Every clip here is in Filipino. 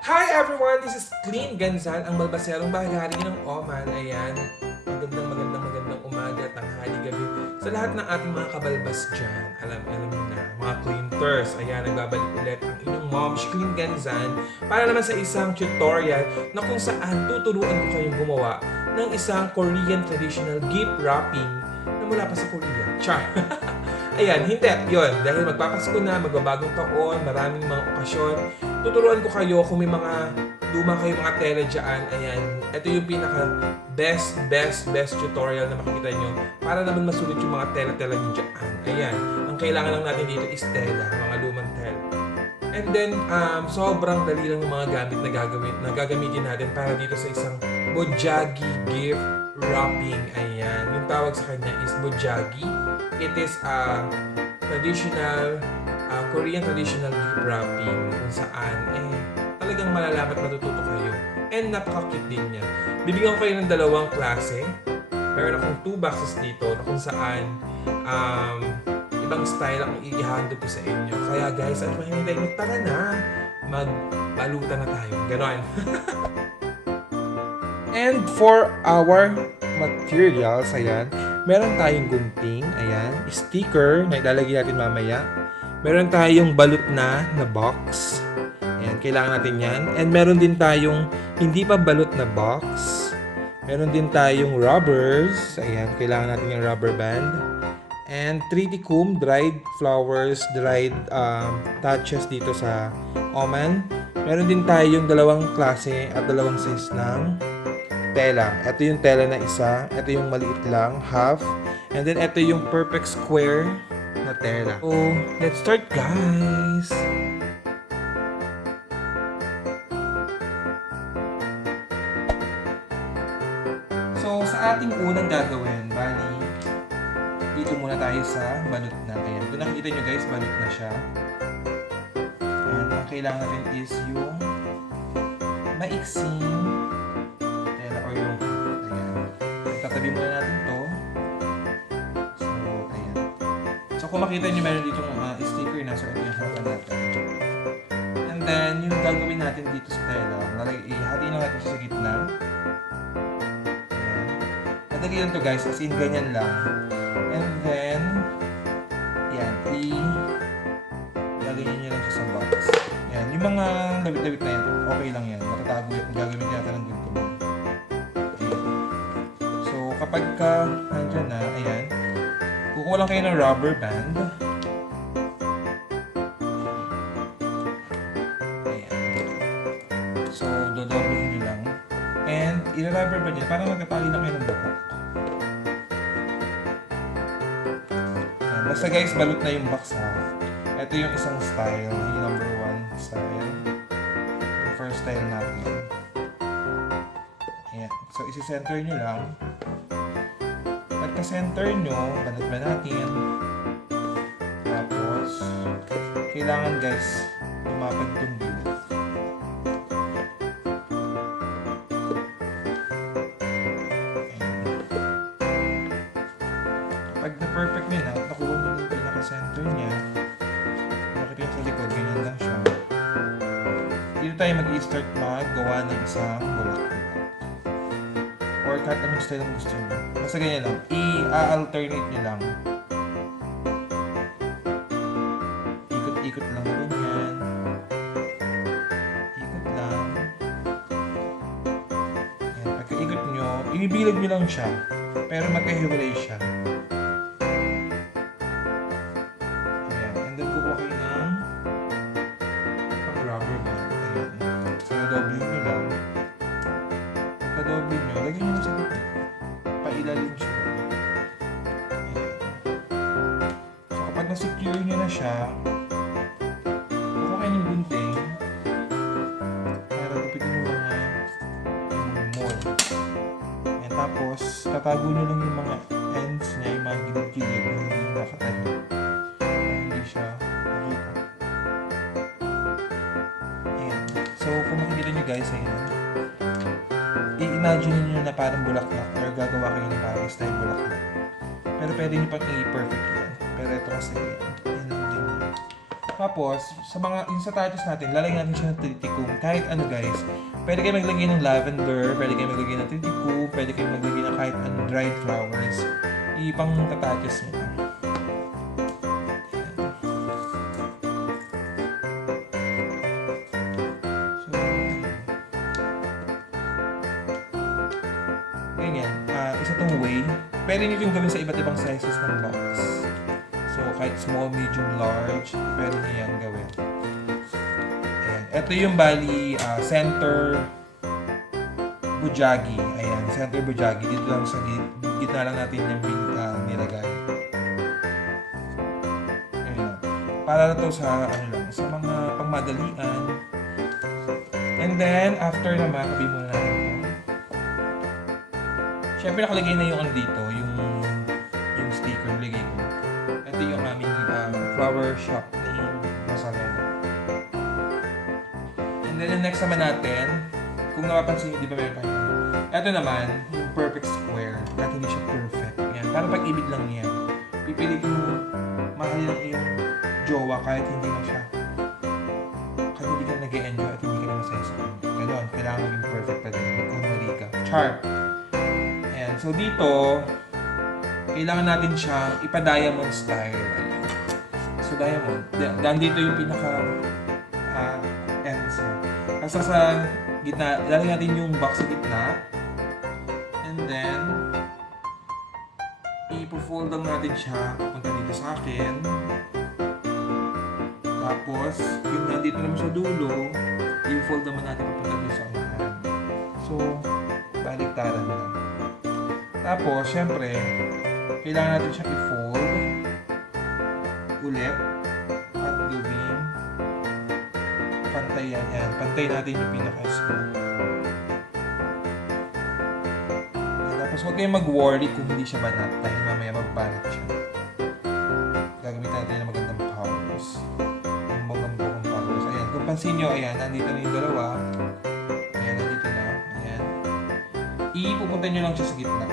Hi everyone! This is Clint Ganzan, ang malbaserong bahagari ng Oman. Ayan, magandang umaga, tanghali, gabi. Sa lahat ng ating mga kabalbas dyan, alam nyo na, mga Clinters. Ayan, nagbabalik ulit ang inyong mom, si Clint Ganzan, para naman sa isang tutorial na kung saan tuturuan ko kayong gumawa ng isang Korean traditional gift wrapping na mula pa sa Korea. Char! Ayan, hindi. Yun, dahil magpapasko na, magbabagong taon, maraming mga okasyon, tuturuan ko kayo kung may mga luma kayo mga tela dyan. Ayan, ito yung pinaka best tutorial na makikita nyo para naman masulit yung mga tela-tela nyo dyan. Ayan, ang kailangan lang natin dito is tela, mga lumang tela. And then, sobrang dali lang ng mga gamit na gagamitin natin para dito sa isang Bojagi gift wrapping. Ayan, yung tawag sa kanya is Bojagi. It is a traditional Korean traditional gift wrapping kung saan talagang malalaman at matututo kayo. And napaka-cute din niya. Bibigyan ko kayo ng dalawang klase. Meron akong 2 boxes dito na kung saan ibang style ang i-handle ko sa inyo. Kaya guys, at mahinintay nyo, tara na! Magbalutan na tayo. Ganon. And for our materials, ayan, meron tayong gunting, ayan, sticker na ilalagay natin mamaya. Meron tayong balot na box. Ayan, kailangan natin yan. And meron din tayong hindi pa balot na box. Meron din tayong rubbers. Ayan, kailangan natin yung rubber band. And 3D comb, dried flowers, dried touches dito sa Oman. Meron din tayong dalawang klase at dalawang size ng tela. Ito yung tela na isa. Ito yung maliit lang, half. And then ito yung perfect square na tela. So, let's start guys! So, sa ating unang gagawin, bali, dito muna tayo sa balot na. Ayan, kung nakikita nyo guys, balot na siya. Ayan, ang kailangan natin is yung maiksing tela or yung, ayan, tatabi muna natin to. So, kung makita nyo, meron dito sticker na. So, ito yung harapan natin. And then, yung gagawin natin dito sa tela, ihati lang natin sa gitna. Ayan. Madali lang to guys, as in ganyan lang. And then, yan, ilalagay nyo lang siya sa box. Yan, yung mga labit-labit na yan, okay lang yan. Matatago yung gagawin natin ng gunting. Okay. So, kapag nandyan na, ayan, kukuha lang kayo ng rubber band. Ayan. So, dodoblihin nyo lang. And, ila-rubber band nyo para magkatali lang kayo ng buhok. Basta guys, balot na yung box ha. Ito yung isang style, yung number 1 style. Yung first style natin. Ayan. So, isi-center nyo lang. Pagka-center nyo, banat ba natin. Tapos, kailangan guys, lumapad itong gilid. Pag na-perfect nyo na, nakuha nyo yung pinaka-center niya. Makikita yung sa likod, ganyan lang siya. Dito tayo mag-i-start maggawa ng isang bulaklak. Or kahit anong style ang gusto nyo. Basta ganyan lang. I-alternate nyo lang. Ikot-ikot lang na ganyan. Ikot lang. Ayan. Pagka-ikot nyo, ibibilag nyo lang siya. Pero magkahiwalay siya. Ayan. And then kukuha kayo ng rubber band. Ayan. So, doble nyo lang. Pagka-doble nyo, lagyan nyo sa gitna. Pailalim siya. Ayan. So, kapag na-secure nyo na siya, kukuha kayo ng gunting para gupitin mo mga mold. Ayan, tapos, tatago nyo lang yung mga ends niya, yung mga gilid-gilid na hindi nakatayo. Hindi siya makita. Ayan. So, kung makikita nyo guys, ayan. I-imagine nyo na parang bulaklak or gagawa kayo ng parang style bulaklak. Pero pwede nyo pang i-perfect yan. Pero ito kasi yan lang din yan. Tapos, yung sa tatches natin, lalagyan natin siya ng triticum. Kahit ano guys, pwede kayo maglagay ng lavender, pwede kayo maglagay ng triticum, pwede kayo maglagay ng kahit ano, dried flowers. Ipang tatches nyo. Ganyan. Isa tong way. Pwede nyo yung gawin sa iba't ibang sizes ng box. So, kahit small, medium, large, pwede nyo yan gawin. Ayan. Ito yung bali center Bojagi. Ayan, center Bojagi. Dito lang sa gitna lang natin yung nilagay. Ayan. Para na to sa, sa mga pangmadalian. And then, after naman, sabi muna natin ito. Siyempre, nakalagay na yung dito, yung sticker, nilagay ko. Ito yung aming flower shop name. Masarap. And then, the next naman natin, kung napapansin nyo, di ba meron tayo? Ito naman, yung perfect square. Kahit hindi siya perfect. Yan. Parang pag-ibig lang yan. Pipili ko mahalin ng iyong jowa kahit hindi mo siya. Kahit hindi ka nag-e-enjoy at hindi ka na masaya sa kanya. Ganon, kailangan maging perfect pa din. Magkumari ka. Char! Ayan. So dito, kailangan natin siyang ipa-diamond style. Ayan. So diamond. Dito yung pinaka ends. Kasi sa gitna, lalagyan natin yung box sa gitna. And then, ipo-fold lang natin siya papunta dito sa akin. Tapos, yung nandito naman sa dulo, i-fold naman natin papunta dito sa unahan. So, baliktaran lang. Tapos, syempre, kailangan natin siyang i-fold ulit at gawin pantay yan. Pantay natin yung pinaka-screw. Tapos huwag kayong mag-worry kung hindi siya banat dahil mamaya magbanat siya. Gagamitan natin ng magandang powers. Ang powers. Ayan, kung pansin nyo, ayan, nandito na yung dalawa. Ayan, nandito na. Ayan. Ipupunta nyo lang siya sa gitna.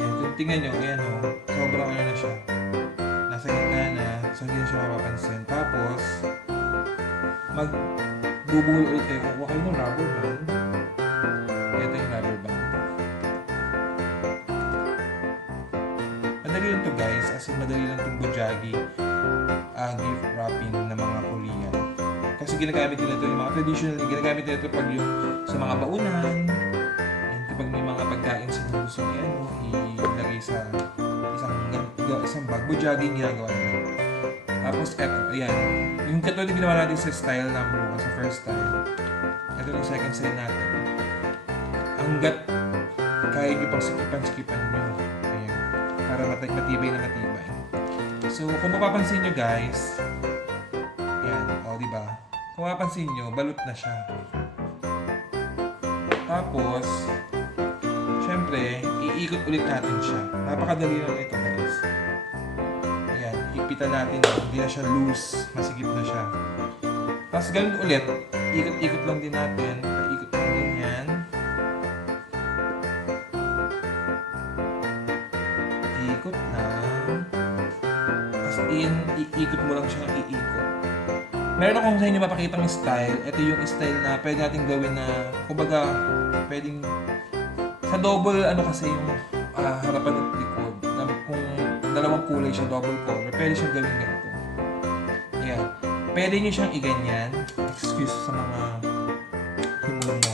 Ayan, kung tingnan nyo, ayan o, sobrang ano na siya. Nasa gitna na, so hindi na siya mapapansin. Tapos, magbubuhol ulit kayo. Kukuha kayo ng rubber band. Ito yung rubber band. Madali lang to guys. As in, madali lang itong Bojagi gift wrapping ng mga Korean. Kasi ginagamit nila ito yung mga traditional. Ginagamit nila ito pag yung sa mga baunan. And kapag may mga pagkain sa gusto niya, ilagay sa isang bag. Bojagi yung ginagawa nila. Tapos eto, ayan. Yung katulad yung ginawa natin sa style number 1, sa first style. Ito yung second style natin. Hanggat kaya nyo pang sikipan nyo. Ayan. Para matibay na matibay. So, kung mapapansin nyo guys, ayan, o diba? Kung mapapansin nyo, balot na siya. Tapos, syempre, iikot ulit natin siya. Napakadali lang ito guys. Ipitan natin, hindi na siya loose, masigip na siya. Tapos ganun ulit, ikot-ikot lang din natin, ikot lang din yan. Ikot lang. As in, iikot mo lang siya, iikot. Meron akong sa inyo mapakitang style. Ito yung style na pwede natin gawin na, kumbaga, pwedeng, sa double, kasi yung harapan at likod. Kung dalawang kulay siya, double color, pwede siyang gawin ganito. Ayan. Pwede nyo siyang iganyan. Excuse sa mga himul mo.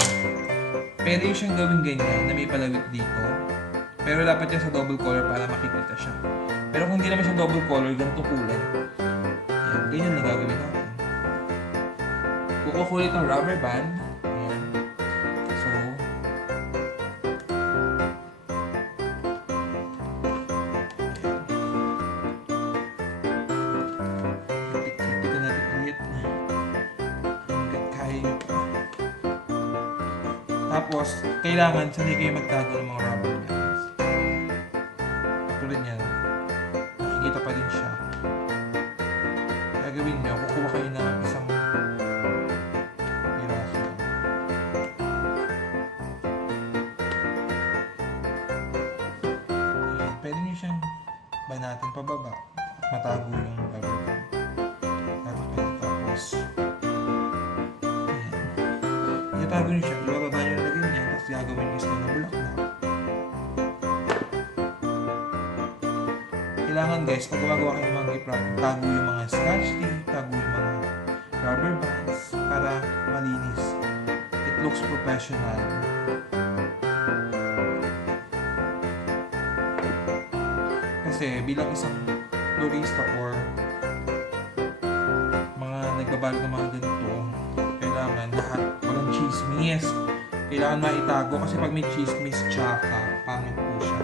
Pwede nyo siyang gawin ganyan na may palawit dito. Pero dapat yan sa double color para makikita siya. Pero kung hindi naman siya double color, ganito kulay. Ayan. Ganyan na gagawin natin. Kukukulit ng rubber band. Ayan. So, tapos, kailangan sanay kayo magtago ng mga rubber bands. Tulad niyan, nakikita pa din siya. Gagawin nyo, kukuha kayo ng isang piraso. Ayan, pwede nyo siyang banatin pababa at matago yung rubber band. itatago nyo siya, ibababa nyo na ganyan, tapos gagawin nyo isla na bulaklak. Kailangan guys, pag gumagawa kayo ng mga gift wrapping, tago yung mga scotch tape, tago yung mga rubber bands, para malinis. It looks professional. Kasi bilang isang florista or mga nagbabalot ng mga ganito, kailangan lahat, walang chismis. Kailangan maitago kasi pag may chismis tsaka, pangit po siya.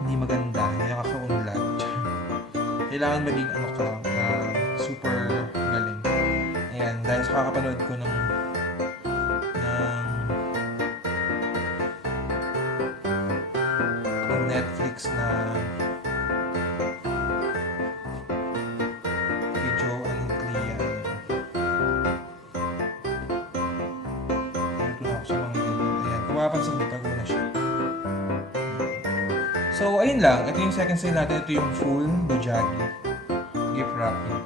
Hindi maganda, hindi nakakaunlad. Kailangan maging ano ka, super galing. Ayan, dahil sa kakapanood ko ng Netflix na video and Clea. Ito na ako sa mga ganyan. Ayan, kung mapapansin mo, tago na siya. So, ayun lang. Ito yung second sale natin. Ito yung full Bojagi gift wrapping.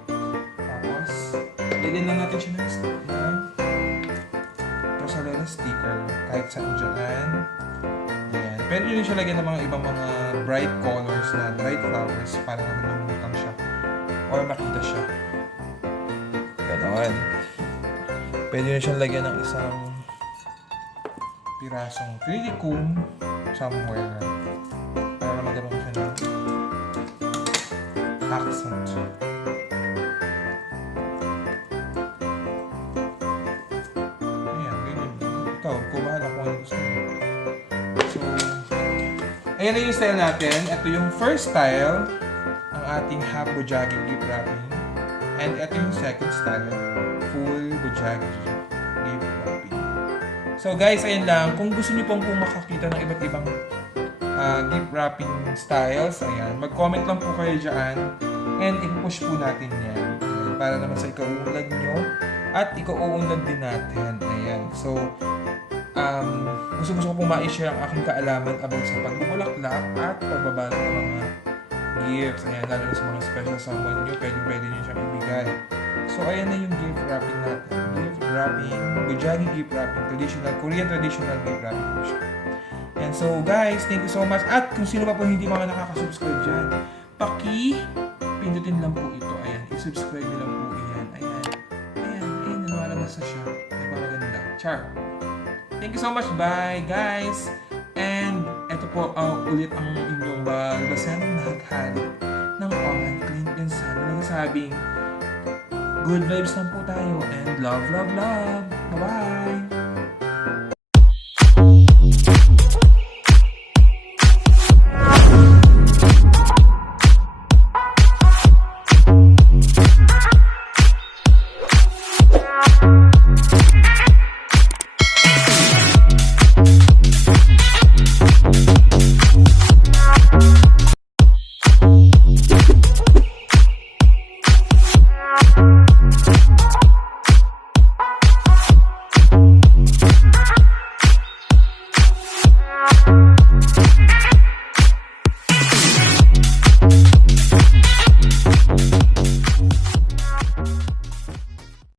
Tapos, lilin lang natin siya ng mozzarella sticker. Kahit saan dyan. Ayan. Pwede nyo siya lagyan ng mga ibang mga bright colors na bright flowers para naman lumutang siya. Or makita siya. Ganon. Pwede nyo siyang lagyan ng isang pirasong 3D comb somewhere. Para magkaroon siya ng accent. Ayan, ganyan. Ikaw, kung bahala kung ano gusto mo. So, ayan na yung style natin. Ito yung first style, ang ating half Bojagi gift wrapping. And ito yung second style, full Bojagi gift wrapping. So guys, ayan lang. Kung gusto niyo pong makakita ng iba't ibang gift wrapping styles, ayan, mag-comment lang po kayo dyan and i-push po natin yan. Ayan, para naman sa ikaunlad nyo at ikaunlad din natin. Ayan, so gusto ko pong ma-share ang aking kaalaman about sa pagbubulaklak at pagbabalot ng mga gifts. Ayan, lalo na sa mga special someone nyo, pwede nyo siyang ibigay. So ayan na yung gift wrapping natin. Gift wrapping, Bojagi gift wrapping, traditional, Korean traditional gift wrapping po siya. And so guys, thank you so much. At kung sino pa po hindi mga nakaka-subscribe dyan, pindutin lang po ito. Ayan, i-subscribe nyo lang po. Ayan, lumalabas na siya. Ay, maganda. Char. Thank you so much. Bye, guys. And ito po ulit ang inyong balbasan ng naghali ng Oman, Clint Ganzan. Nagsasabing, good vibes lang po tayo and love, love, love. Bye-bye.